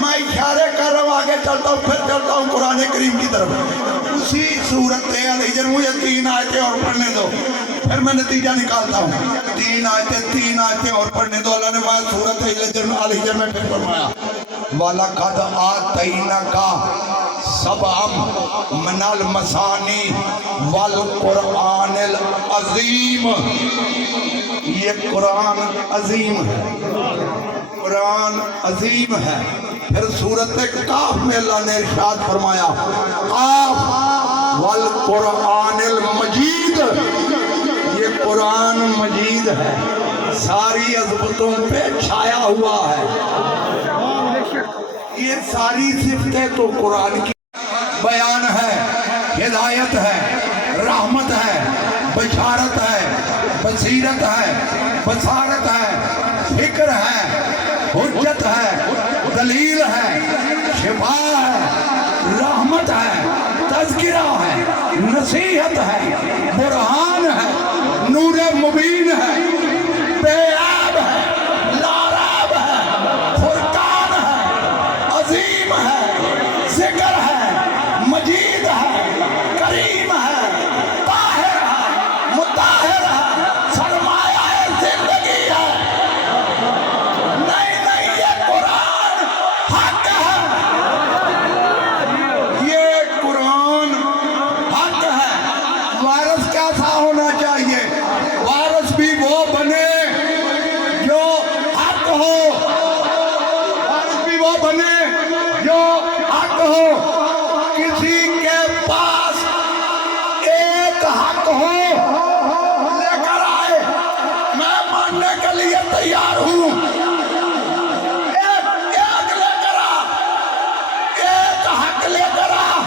میں اشارے کر رہا ہوں، آگے چلتا ہوں، پھر چلتا ہوں قرآن کریم کی طرف. اسی صورت علیہ مجھے 3 آیتیں اور پڑھنے دو، پھر میں نتیجہ نکالتا ہوں. 3 آیتیں اور پڑھنے دو. اللہ نے بات صورت علیہ میں پھر فرمایا وَلَقَدْ آتَيْنَاكَ سَبْعًا مِنَ الْمَثَانِي وَالْقُرْآنِ الْعَظِيمِ. یہ قرآن عظیم ہے، قرآن عظیم ہے. پھر سورت کاف میں اللہ نے ارشاد فرمایا قاف والقرآن المجید. یہ قرآن مجید ہے، ساری عظمتوں پہ چھایا ہوا ہے. یہ ساری صفتیں تو قرآن کی بیان ہے، ہدایت ہے، رحمت ہے، بشارت ہے، بصیرت ہے، بصارت ہے، فکر ہے، حجت ہے، دلیل ہے، شفا ہے، رحمت ہے، تذکرہ ہے، نصیحت ہے، برہان ہے، نور مبین ہے، بے عیب ہے، لا ریب ہے، فرقان ہے، عظیم ہے، ذکر ہے، مجید ہے، کریم ہے، طاہر ہے، مطہر ہے، سرمایہ ہے، زندگی ہے. نہیں یہ قرآن حق ہے، یہ قرآن حق ہے. وارث کیسا ہونا چاہیے؟ وارث بھی وہ بنے جو حق ہو، وارث بھی وہ بنے جو حق ہو. کسی کے پاس ایک حق ہو لے کر آئے، میں ماننے کے لیے تیار ہوں. ایک لے کر آ، ایک حق لے کر آ،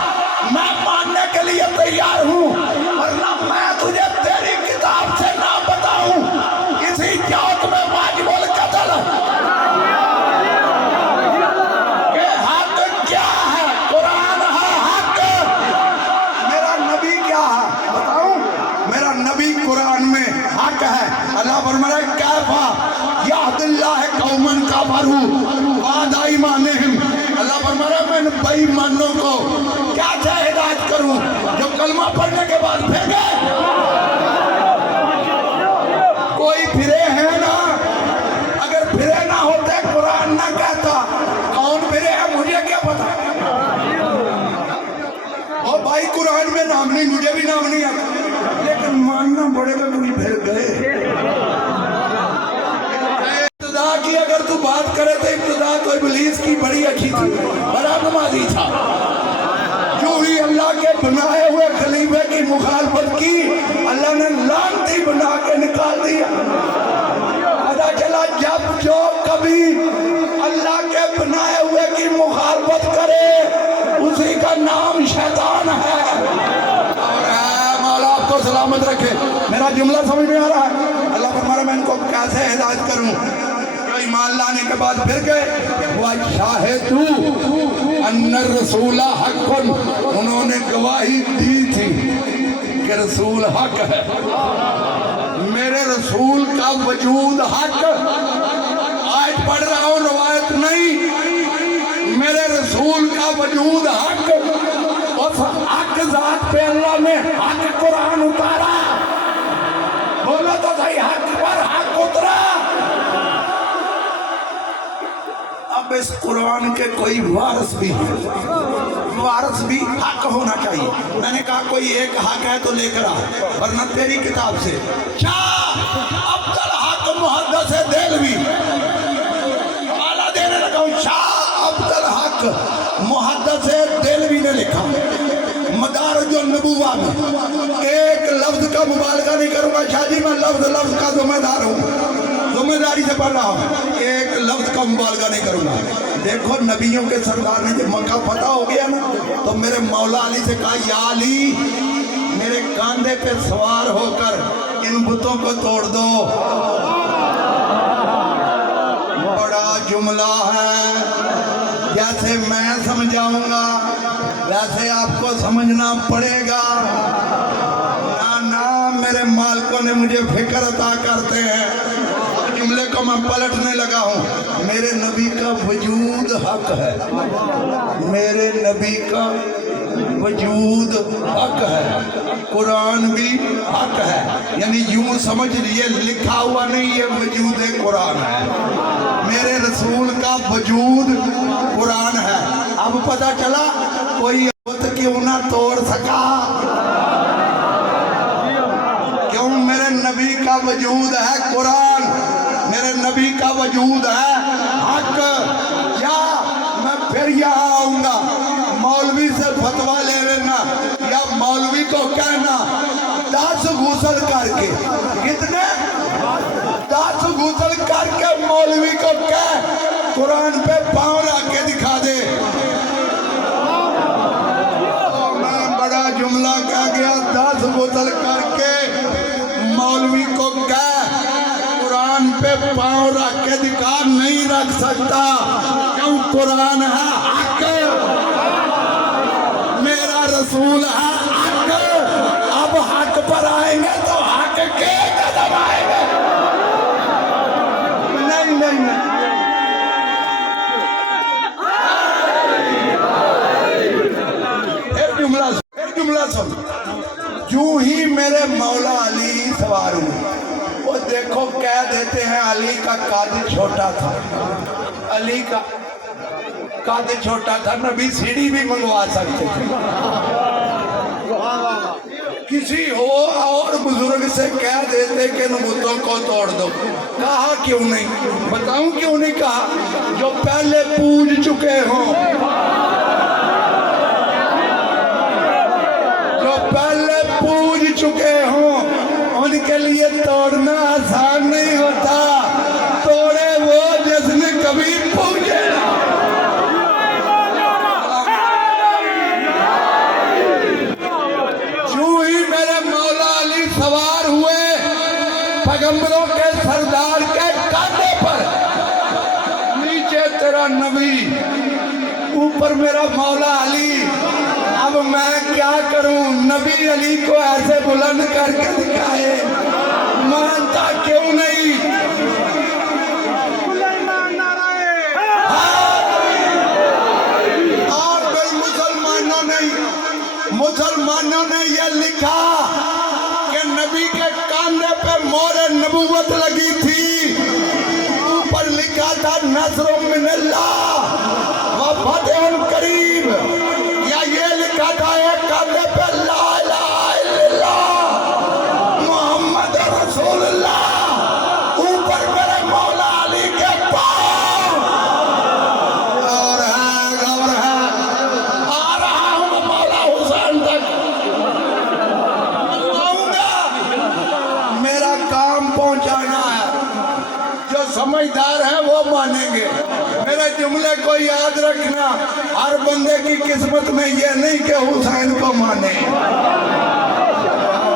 میں ماننے کے لیے تیار ہوں. ورنہ میں تجھے تیری کتاب سے نہ بتاؤں کسی چوک میں واجب القتل کہ حق کیا ہے. قرآن ہے حق. میرا نبی کیا ہے بتاؤں؟ میرا نبی قرآن میں حق ہے. اللہ فرمایا کیفا یہد اللہ قوما کفروا بعد ایمانہم. اللہ فرمایا میں بے ایمانوں کو کیا ہدایت کروں جو کلمہ پڑھنے کے بعد پھر گئے. کوئی پھرے ہیں نا؟ اگر پھرے نہ ہوتے قرآن نہ کہتا. کون پھرے ہیں مجھے کیا پتا. اور بھائی قرآن میں نام نہیں، مجھے بھی نام نہیں آتا، لیکن ماننا پڑے گا کوئی پھر گئے. ابتدا کی اگر تو بات کرے تو ابتدا تو ابلیس کی بڑی اچھی تھی، بڑا نمازی تھا. جو ہی اللہ کے بنائے ہوئے خلیفے کی مخالفت کی، اللہ نے لعنتی بنا کے نکال دیا. پتہ چلا جب جو کبھی اللہ کے بنائے ہوئے کی مخالفت کرے اسی کا نام شیطان ہے. اور مولا آپ کو سلامت رکھے. میرا جملہ سمجھ میں آ رہا ہے؟ اللہ فرمایا میں ان کو کیسے ہدایت کروں جو ایمان لانے کے بعد پھر گئے. وَشَاهِدُوا أَنَّ الرَّسُولَ حَقٌّ. انہوں نے گواہی دی تھی کہ رسول حق ہے، میرے رسول کا وجود حق. آج پڑھ رہا ہوں روایت نہیں، میرے رسول کا وجود حق. اس حق ذات پہ اللہ نے حق قرآن اتارا. بولو تو صحیح، حق پر حق اترا. اب اس قرآن کے کوئی وارث بھی حق ہونا چاہیے. میں نے کہا کوئی ایک حق ہے تو لے کر آ، ورنہ تیری کتاب سے. شاہ عبد الحق محدث دہلوی حوالہ دینے لگا ہوں. شاہ عبد الحق محدث دہلوی نے لکھا مدارج النبوہ میں. ایک لفظ کا مبالغہ نہیں کروں گا شاہ جی، میں لفظ کا ذمہ دار ہوں، ذمہ داری سے پڑھ رہا ہوں. ایک لفظ کا مبالغہ نہیں کروں گا. دیکھو نبیوں کے سردار نے جب مکہ فتح ہو گیا نا تو میرے مولا علی سے کہا یا علی میرے کاندھے پہ سوار ہو کر ان بتوں کو توڑ دو. بڑا جملہ ہے، جیسے میں سمجھاؤں گا ویسے آپ کو سمجھنا پڑے گا. نہ میرے مالکوں نے مجھے فکر عطا کرتے ہیں. जुमले को मैं पलटने लगा हूँ। मेरे नबी का वजूद हक है, मेरे नबी का वजूद हक है, कुरान भी हक है। यानी यूं समझ लिए लिखा हुआ नहीं, ये वजूद कुरान है, मेरे रसूल का वजूद कुरान है। अब पता चला कोई बुत क्यों ना तोड़ सका, क्यों? मेरे नबी का वजूद है कुरान, मेरे नबी का वजूद है हक। या मैं फिर यहाँ आऊंगा, मौलवी से फतवा ले लेना या मौलवी को कहना 10 गुसल करके, कितने 10 गुसल करके मौलवी को कह कुरान पे पांव रख के दिखा दे। मैं बड़ा जुमला कह गया, 10 गुसल करके मौलवी को कह कुरान पे पांव रख के दिखा, नहीं रख सकता, क्यों? कुरान है हक, मेरा रसूल है हक। अब हक पर आएंगे तो हक के कदम आएंगे। नहीं नहीं नहीं, एक जुमला सुन। यूं ही मेरे मौला अली सवार हुए, वो देखो कह देते हैं अली का कद छोटा था, अली का कद छोटा था, नबी सीढ़ी भी मंगवा सकते थे। किसी हो और बुजुर्ग से कह देते कि इन बुतों को तोड़ दो, कहा क्यों नहीं? बताऊं क्यों नहीं कहा? जो पहले पूज चुके हों, जो पहले पूज चुके हों, उनके लिए तोड़ना आसान नहीं होता। तोड़े वो जिसने कभी पूजे। यूं ही मेरे मौला अली सवार हुए पैगंबरों के सरदार के कांधे पर, नीचे तेरा नबी, ऊपर मेरा मौला अली। अब मैं क्या करूं? नबी अली को ऐसे बुलंद करके दिखाए, मानता क्यों नहीं? और फिर मुसलमानों ने ये लिखा कि नबी के कांधे पे मोहर नबूवत लगी थी, ऊपर लिखा था नस्रुम मिनल्लाह व फतहुन करीब, या ये लिखा था एक कांधे पे ला इलाहा इल्लल्लाह मुहम्मद रसूलुल्लाह, ऊपर मेरे मौला अली के पांव। और है आ रहा हूं मौला हुसैन तक आऊंगा, मेरा काम पहुंचाना है। जो समझदार है वो मानेंगे। मेरे जुमले को याद रखना, हर बंदे की किस्मत में ये नहीं कि हुसैन को माने।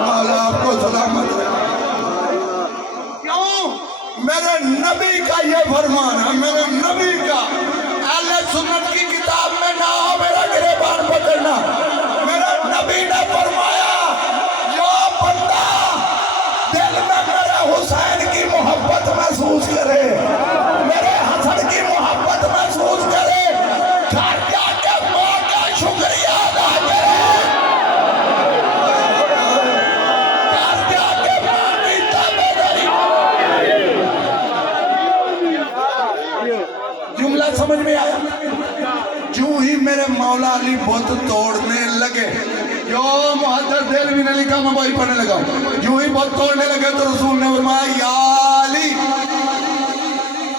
मौला आपको सलामत रखे। क्यों? मेरे नबी का ये फरमान है, मेरे नबी का। अहले सुन्नत की किताब में ना हो मेरा गिरबान पकड़ना। मेरे नबी ने फरमाया, जो बंदा दिल में मेरे हुसैन की मोहब्बत महसूस करे, मेरे हसन की मोहब्बत महसूस करे, घर जाके माँ का शुक्रिया अदा करे, घर जाके माँ की ताबेदारी। जुमला समझ में आया? यूं ही मेरे मौला अली बुत तोड़ने लगे, जो मुहद्दिस देलवी ने लिखा, मैं वही पढ़ने लगा। यूं ही बुत तोड़ने लगे तो रसूल ने फरमाया, या अली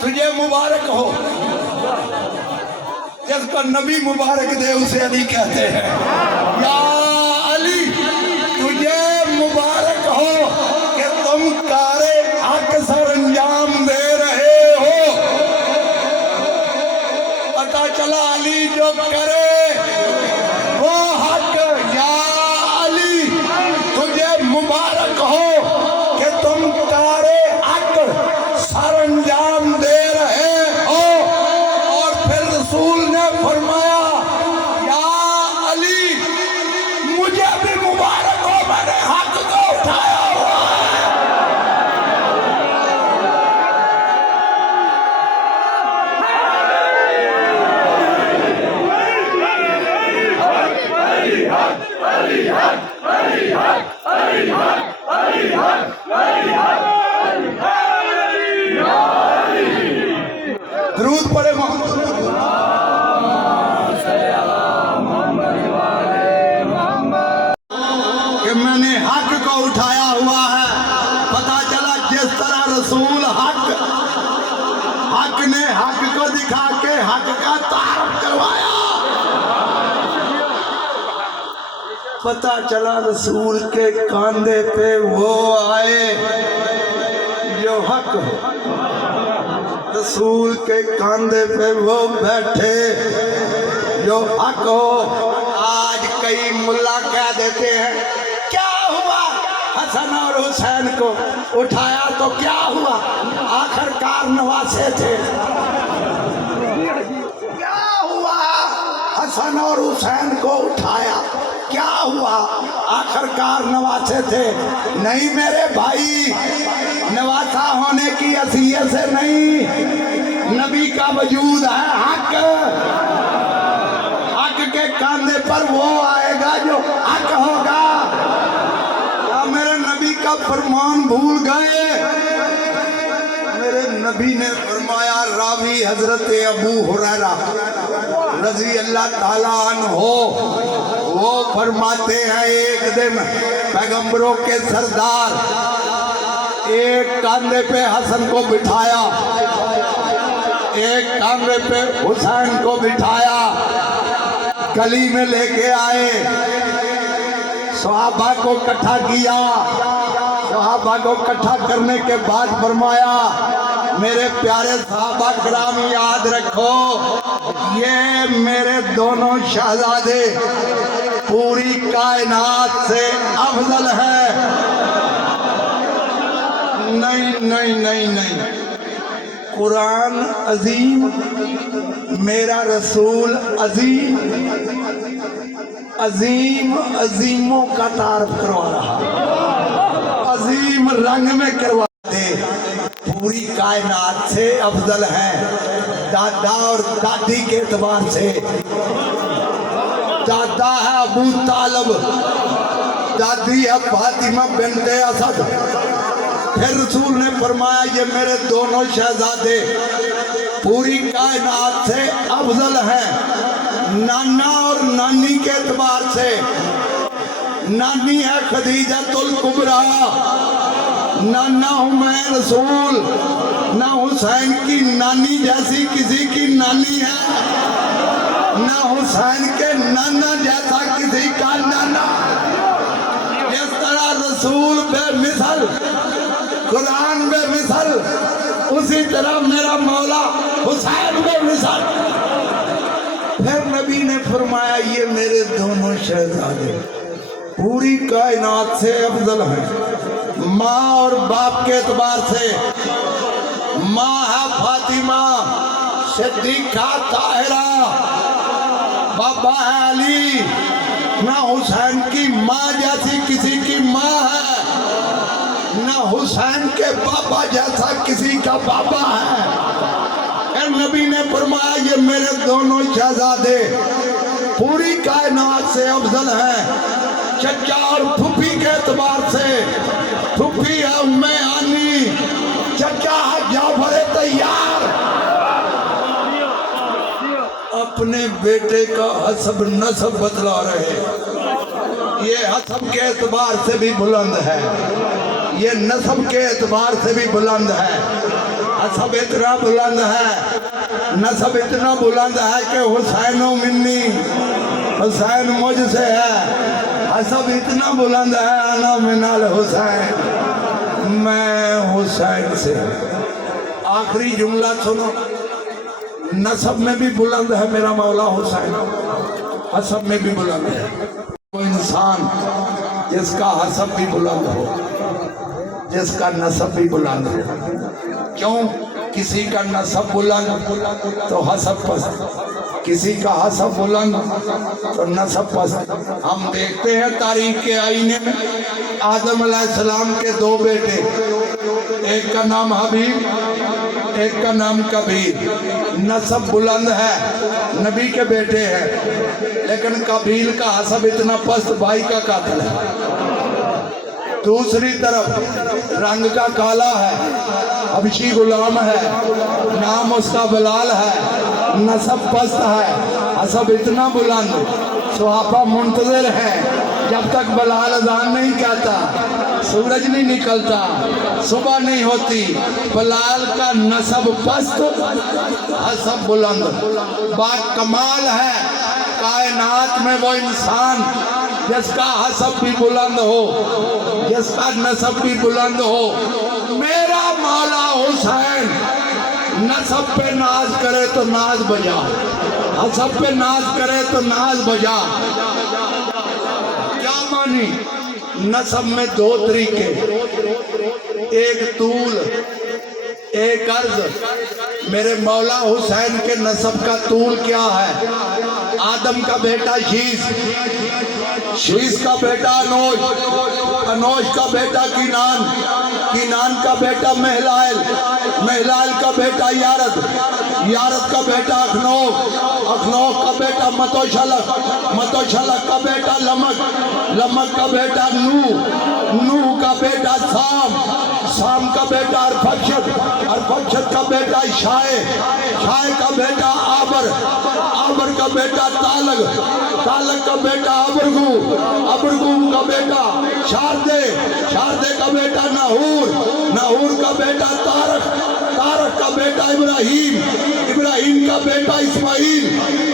तुझे मुबारक हो। जिसको नबी मुबारक दे उसे अली कहते हैं। या अली तुझे मुबारक हो कि तुम कारे हक सर अंजाम दे रहे हो। पता चला अली जो करे वो हक। या अली तुझे मुबारक हो कि तुम कारे हक सर अंजाम दे रहे हो। और फिर रसूल ने फरमाया, या अली मुझे भी मुबारक हो, मैंने हक को उठाया हुआ है। کا تعارف کروایا. پتہ چلا رسول کے کاندھے پہ وہ آئے جو حق ہو. رسول کے کاندھے پہ وہ بیٹھے جو حق ہو. آج کئی ملا کہہ دیتے ہیں کیا ہوا حسن اور حسین کو اٹھایا تو کیا ہوا, آخر کار نواسے تھے. کیا ہوا حسن اور حسین کو اٹھایا, کیا ہوا آخر کار نواسے تھے. نہیں میرے بھائی, نواسا ہونے کی حیثیت سے نہیں, نبی کا وجود ہے حق. حق کے کاندھے پر وہ آئے گا جو حق ہوگا. کیا میرے نبی کا فرمان بھول گئے؟ میرے نبی نے فرمایا, راوی حضرت ابو ہریرہ رضی اللہ تعالیٰ عنہ وہ فرماتے ہیں ایک دن پیغمبروں کے سردار ایک کاندھے پہ حسن کو بٹھایا, ایک کاندھے پہ حسین کو بٹھایا, گلی میں لے کے آئے, صحابہ کو اکٹھا کیا. صحابہ کو اکٹھا کرنے کے بعد فرمایا, میرے پیارے صحابہ کرام یاد رکھو, یہ میرے دونوں شہزادے پوری کائنات سے افضل ہیں. نہیں نہیں نہیں نہیں, قرآن عظیم, میرا رسول عظیم, عظیم عظیموں کا تعارف کروا رہا, عظیم رنگ میں کرواتے, پوری کائنات سے افضل ہیں. دادا اور دادی کے اعتبار سے, دادا ہے ابو طالب, دادی ہے فاطمہ بنت اسد. پھر رسول نے فرمایا یہ میرے دونوں شہزادے پوری کائنات سے افضل ہیں. نانا اور نانی کے اعتبار سے, نانی ہے خدیجہ الکبریٰ, نانا ہوں میں رسول, نہ حسین کی نانی جیسی کسی کی نانی ہے, نہ حسین کے نانا جیسا کسی کا نانا. جس طرح رسول بے مثل, قرآن بے مثل, اسی طرح میرا مولا حسین بے مثل. پھر نبی نے فرمایا یہ میرے دونوں شہزادے پوری کائنات سے افضل ہیں. ماں اور باپ کے اعتبار سے, ماں ہے فاطمہ صدیقہ طاہرہ, بابا ہے علی. نہ حسین کی ماں جیسی کسی کی ماں ہے, نہ حسین کے بابا جیسا کسی کا بابا ہے. اے نبی نے فرمایا یہ میرے دونوں شہزادے پوری کائنات سے افضل ہیں. چچا اور پھوپھی کے اعتبار سے, پھوپھی ہے ام ہانی, چچا ہے جعفر طیار. اپنے بیٹے کا حسب نسب بتلا رہے, یہ حسب کے اعتبار سے بھی بلند ہے, یہ نسب کے اعتبار سے بھی بلند ہے. حسب اتنا بلند ہے, نسب اتنا بلند ہے کہ حسین و منی, حسین مجھ سے ہے. حسب اتنا بلند ہے, انا من الحسین, میں حسین سے. آخری جملہ سنو, نسب میں بھی بلند ہے میرا مولا حسین, حسب میں بھی بلند ہے. وہ انسان جس کا حسب بھی بلند ہو, جس کا نسب بھی بلند ہو. کیوں؟ کسی کا نسب بلند تو حسب پست, کسی کا حسب بلند تو نسب پست. ہم دیکھتے ہیں تاریخ کے آئینے میں آدم علیہ السلام کے دو بیٹے, ایک کا نام حبیب, ایک کا نام کبیر. نسب بلند ہے, نبی کے بیٹے ہیں, لیکن کبیر کا حسب اتنا پست, بھائی کا قاتل ہے. دوسری طرف رنگ کا کالا ہے, حبشی غلام ہے, نام اس کا بلال ہے, نسب پست ہے, حسب اتنا بلند. صحابہ منتظر ہیں جب تک بلال اذان نہیں کہتا, सूरज नहीं निकलता, सुबह नहीं होती, बलाल का नसब पस्त हसब बुलंद। बात कमाल है कायनात में वो इंसान जिसका हसब भी बुलंद हो, जिसका नसब भी बुलंद हो। मेरा मौला हुसैन नसब पे नाज करे तो नाज बजा, हसब पे नाज करे तो नाज बजा। क्या मानी? नसब में दो तरीके, एक तूल एक अर्ज। मेरे मौला हुसैन के नसब का तूल क्या है? आदम का बेटा शीश, शीश का बेटा अनोश, अनोश का बेटा कीनान, कीनान का बेटा महलाल, महलाल का बेटा यारद, यारद का बेटा अखनोक, अखनोक का बेटा मतोशलक, मतोशलक का बेटा लमक, लमक का बेटा नूह, नूह का बेटा साम, साम का बेटा अरफक्षद, अरफक्षद का बेटा शाय, शाय का बेटा आबर, आबर का बेटा तालग, तालग का बेटा अबरगू, अबरगू का बेटा शारदे, शारदे का बेटा नाहूर, नाहूर का बेटा तारक, तारक का बेटा इब्राहिम, इब्राहिम का बेटा इस्माइल,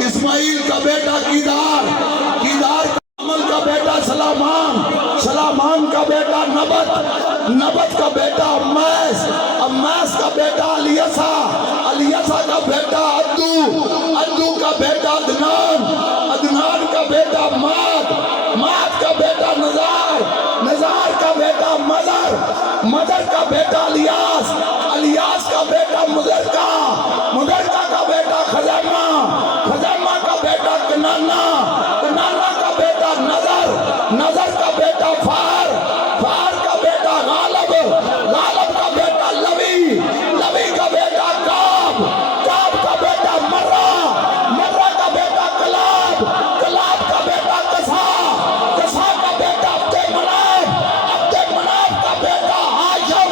इस्माइल का बेटा कीदार, कीदार का अमल का बेटा सलामान, सलामान का बेटा नबत, नबत का बेटा अम्मैस, अम्मैस का बेटा अलियसा, अलियसा का बेटा अद्दू, अद्दू का बेटा अदनान, अदनान का बेटा माद, माद का बेटा नजार, नजार का बेटा मदर, मदर का बेटा अलियास, अलियास का बेटा मुदरका, मुदरका का बेटा खजैमा, खजैमा का बेटा कनाना, कनाना का बेटा नजर, नजर का बेटा फार, फार का बेटा गालब, गालब का बेटा लवी, लवी का बेटा काब, काब का बेटा मर्रा, मर्रा का बेटा कलाब, कलाब का बेटा कसा, कसा का बेटा अब्दे मनाफ, अब्दे मनाफ का बेटा हाशम,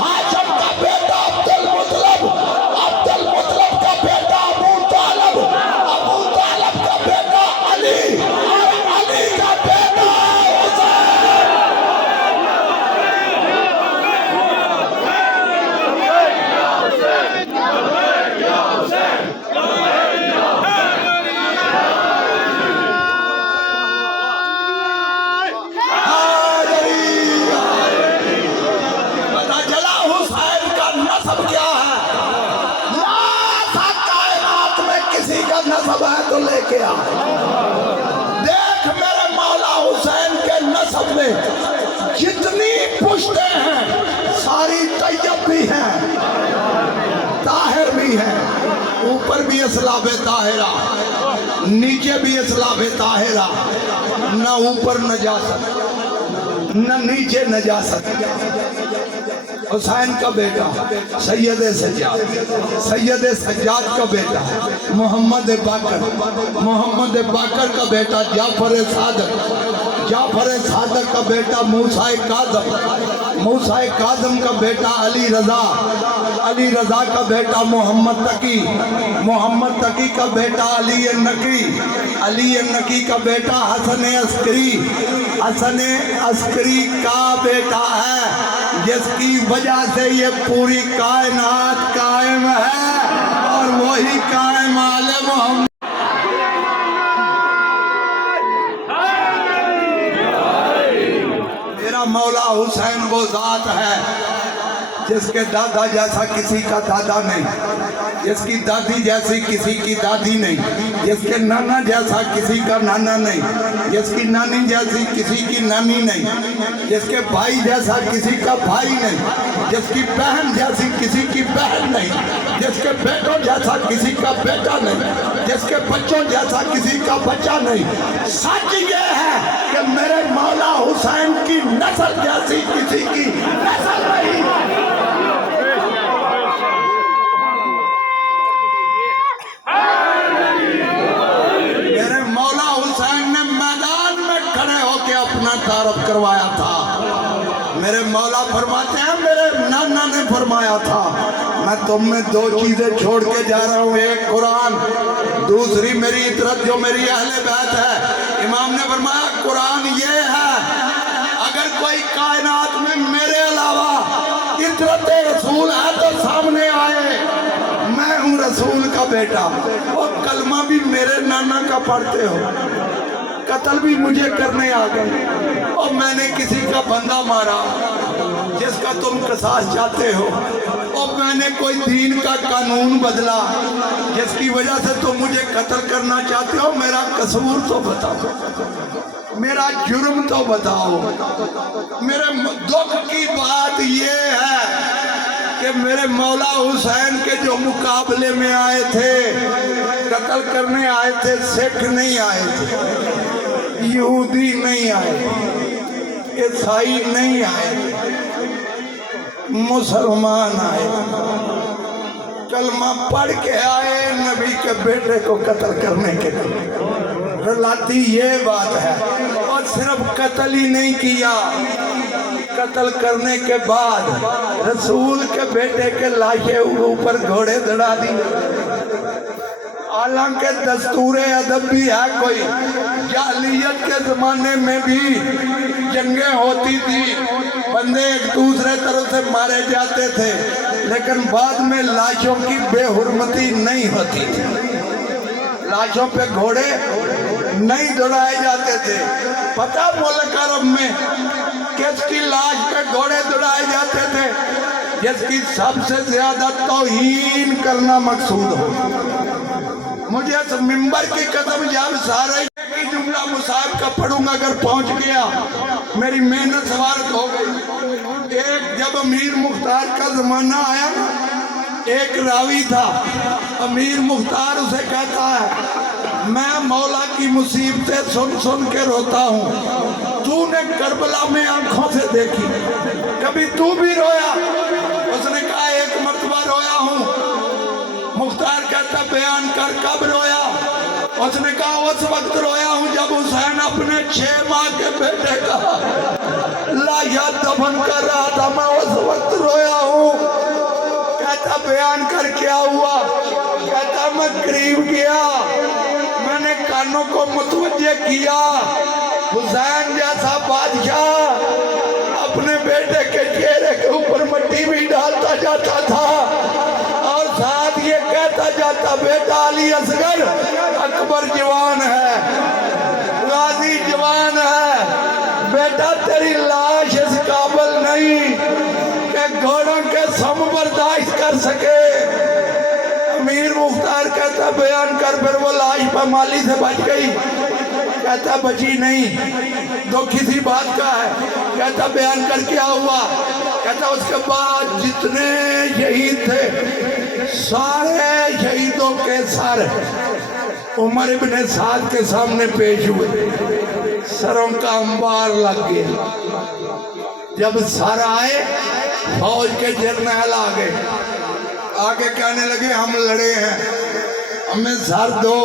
हाशम का बेटा अब्दुल मुतलब, अब्दुल मुतलब का बेटा अबू तालब, अबू तालब का बेटा अली, और अली का बेटा हुसैन। पता चला हुसैन का नसब क्या है? लाखा कायनात में किसी का नसब है तो लेके आ। देख मेरे मौला हुसैन के नसब में जितनी पुश्तें हैं सारी तैयब भी हैं, ताहिर भी हैं। ऊपर भी असलाब ताहिरा, नीचे भी असलाब ताहिरा, न ऊपर नजासत न नीचे नजासत। हुसैन का बेटा सैयद सज्जाद, सैयद सज्जाद का बेटा मोहम्मद बाकर, मोहम्मद बाकर का बेटा जाफर सादक, जाफर सादक का बेटा मूसा काज़म, मूसा काज़म का बेटा अली रजा, अली रजा का बेटा मोहम्मद तकी, मोहम्मद तकी का बेटा अली नकी, अली नकी का बेटा हसन अस्करी, हसन अस्करी का बेटा है जिसकी वजह से ये पूरी कायनात कायम है, और वही कायम आले मोहम्मद। मेरा मौला हुसैन वो जात है जिसके दादा जैसा किसी का दादा नहीं, जिसकी दादी जैसी किसी की दादी नहीं, जिसके नाना जैसा किसी का नाना नहीं, जिसकी नानी जैसी किसी की नानी नहीं, जिसके भाई जैसा किसी का भाई नहीं, जिसकी बहन जैसी किसी की बहन नहीं, जिसके बेटों जैसा किसी का बेटा नहीं, जिसके बच्चों जैसा किसी का बच्चा नहीं। सच ये है कि मेरे मौला हुसैन की नस्ल जैसी किसी की नस्ल नहीं। मेरे मौला हुसैन ने मैदान में खड़े होकर अपना तारफ करवाया था। मेरे मौला फरमाते हैं मेरे नाना ने फरमाया था, मैं तुम में दो चीजें छोड़ के जा रहा हूँ, एक कुरान, दूसरी मेरी इतरत जो मेरी अहले बैत है। इमाम ने फरमाया कुरान ये है, अगर कोई कायनात फितरत रसूल है तो सामने आए, मैं हूँ रसूल का बेटा। और कलमा भी मेरे नाना का पढ़ते हो, कत्ल भी मुझे करने आ गए, और मैंने किसी का बंदा मारा जिसका तुम किसास चाहते हो, और मैंने कोई दीन का कानून बदला जिसकी वजह से तुम मुझे कत्ल करना चाहते हो। मेरा कसूर तो बताओ, मेरा जुर्म तो बताओ। मेरे दुख की बात ये है कि मेरे मौला हुसैन के जो मुकाबले में आए थे, कत्ल करने आए थे, सिख नहीं आए थे, यहूदी नहीं आए, ईसाई नहीं आए, मुसलमान आए, कलमा पढ़ के आए नबी के बेटे को कत्ल करने के लिए। रलाती ये बात है। और सिर्फ कत्ल ही नहीं किया, कत्ल करने के बाद रसूल के बेटे के लाशे ऊपर घोड़े दड़ा दिए। हालांकि दस्तूर अदब भी है कोई, जाहिलियत के जमाने में भी जंगें होती थी, बंदे एक दूसरे तरफ से मारे जाते थे, लेकिन बाद में लाशों की बेहुरमती नहीं होती थी, लाशों पे घोड़े नहीं दौड़ाए जाते थे। पता मुल्क अरब में किसकी लाश पे घोड़े दौड़ाए जाते थे? जिसकी सबसे ज्यादा तौहीन करना मकसूद हो। मुझे इस मिंबर की कदम जब सारे की जुमला मुसाहिब का पढ़ूंगा, अगर पहुंच गया मेरी मेहनत सवार हो गई। एक जब अमीर मुख्तार का जमाना आया ना, एक रावी था, अमीर मुख्तार उसे कहता है मैं मौला की मुसीबतें सुन सुन के रोता हूँ, तूने करबला में आंखों से देखी, कभी तू भी रोया? उसने कहा एक मर्तबा रोया हूँ। मुख्तार कहता बयान कर कब रोया? उसने कहा उस वक्त रोया हूँ जब हुसैन अपने 6 माह के बेटे का लाशा दफन कर रहा था, मैं उस वक्त रोया हूँ। कहता बयान कर क्या हुआ? कहता मैं करीब गया, मैंने कानों को मुतवज्जे किया, हुसैन जैसा बादशाह अपने बेटे के चेहरे के ऊपर मिट्टी भी डालता जाता था और साथ ये कहता जाता बेटा अली असगर अकबर जवान है, गाजी जवान है, बेटा तेरी लाश इस काबिल नहीं कि घोड़ों के सम बर्दाश्त कर सके। अमीर मुख्तार कहता बयान कर। फिर वो लाश पामाली से बच गई? कहता बची नहीं, तो किसी बात का है? कहता बयान कर क्या हुआ? कहता उसके बाद जितने शहीद थे सारे शहीदों के सर उमर इब्ने साद के सामने पेश हुए, सरों का अंबार लग गया। जब सर आए फौज के जर्नैल आ गए, आगे कहने लगे हम लड़े हैं, हमें सर दो,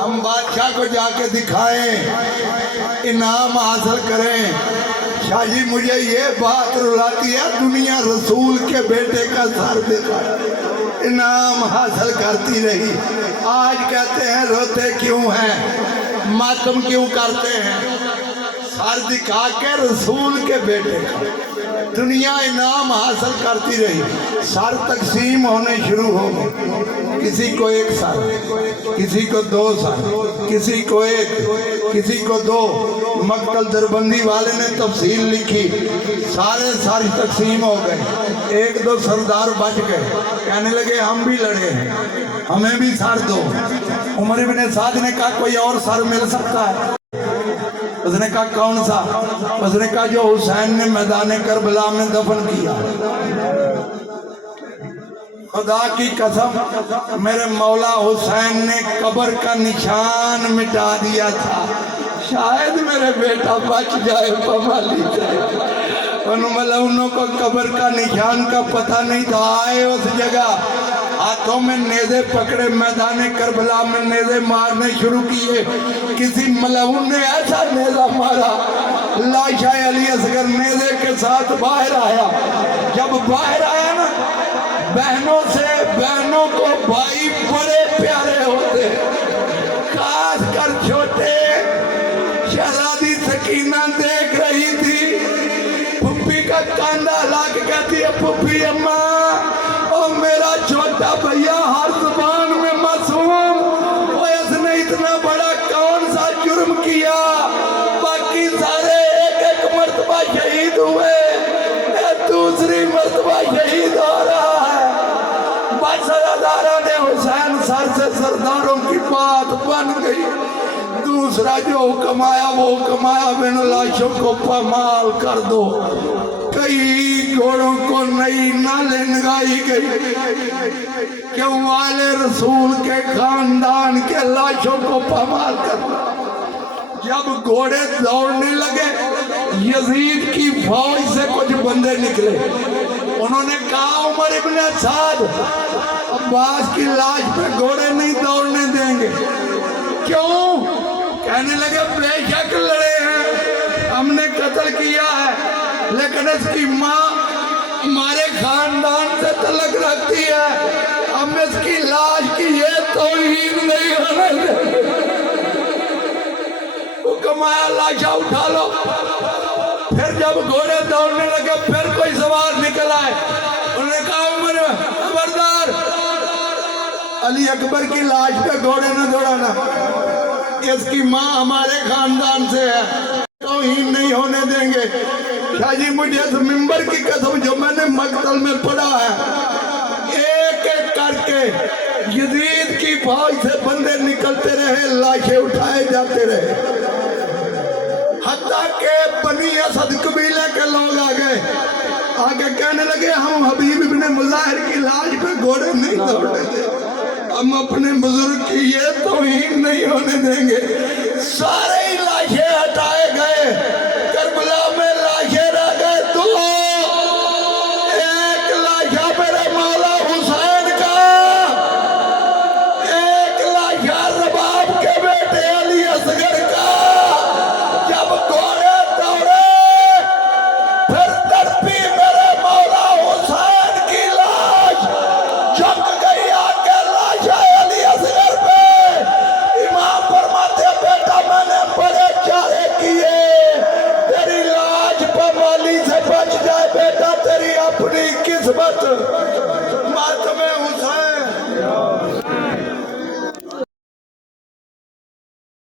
हम बादशाह को जाके दिखाएं, इनाम हासिल करें। शाह जी मुझे ये बात रुलाती है, दुनिया रसूल के बेटे का सर दिखा इनाम हासिल करती रही। आज कहते हैं रोते क्यों हैं, मातम क्यों करते हैं? सर दिखा के रसूल के बेटे का दुनिया इनाम हासिल करती रही। सर तकसीम होने शुरू हो गए, किसी को एक सर, किसी को 2 सर, किसी को 1, किसी को 2। मक्तल दरबंदी वाले ने तफसील लिखी, सारे सर तकसीम हो गए। 1-2 सरदार बच गए, कहने लगे हम भी लड़े हैं, हमें भी सर दो। उमर इब्ने साद ने कहा कोई और सर मिल सकता है? उसने कहा कौन सा? उसने कहा जो हुसैन ने मैदान करबला में दफन किया। खुदा की कसम मेरे मौला हुसैन ने कब्र का निशान मिटा दिया था, शायद मेरे बेटा बच जाए, पमाली जाए। उन को कब्र का निशान का पता नहीं था। आए उस जगह, हाथों में नेज़े पकड़े, मैदान करबला में नेज़े मारने शुरू किए। किसी मलऊन ने ऐसा नेज़ा मारा, लाशा अली असगर नेज़े के साथ बाहर आया। जब बाहर आया ना, बहनों को भाई बड़े प्यारे होते, खास कर छोटे। शहजादी सकीना देख रही थी, फुप्पी का कांधा ला के कहती है چھوٹی اماں اور میرا چھوٹا بھیا ہر زبان میں معصوم، اس نے اتنا بڑا کون سا جرم کیا؟ باقی سارے ایک ایک مرتبہ شہید ہوئے، یہ دوسری مرتبہ شہید ہو رہا ہے۔ بس ادارہ نے حسین سر سے سرداروں کی بات بن گئی، دوسرا جو حکم آیا وہ حکم آیا بین لاشوں کو پامال کر دو۔ کئی گھوڑوں کو نئی نالے لگائی گئی کہ والے رسول کے خاندان کے لاشوں کو پامال کر دو۔ جب گھوڑے دوڑنے لگے، یزید کی فوج سے کچھ بندے نکلے، انہوں نے کہا عمر ابن سعد عباس کی لاش پہ گھوڑے نہیں دوڑنے دیں گے۔ کیوں؟ کہنے لگے بے شک لڑے ہیں، ہم نے قتل کیا ہے، لیکن اس کی ماں ہمارے خاندان سے تعلق رکھتی ہے، ہم اس کی لاش کی یہ توہین نہیں ہونے دیں۔ حکم آیا لاشا اٹھا لو۔ پھر جب گھوڑے دوڑنے لگے، پھر کوئی سوار نکل آئے، انہوں نے کہا عمر خبردار، علی اکبر کی لاش پہ گھوڑے نہ دوڑانا، اس کی ماں ہمارے خاندان سے ہے، توہین نہیں ہونے دیں گے۔ شاہ جی مجھے اس ممبر کی قسم جو میں نے مقتل میں پڑھا ہے، ایک ایک کر کے یزید کی فوج سے بندے نکلتے رہے، لاشیں اٹھائے جاتے رہے، حتیٰ کہ بنی اسد قبیلے کے لوگ آگے کہنے لگے ہم حبیب ابن مظاہر کی لاش پہ گھوڑے نہیں دوڑنے دیں، ہم اپنے بزرگ کی یہ توہین نہیں ہونے دیں گے۔ سارے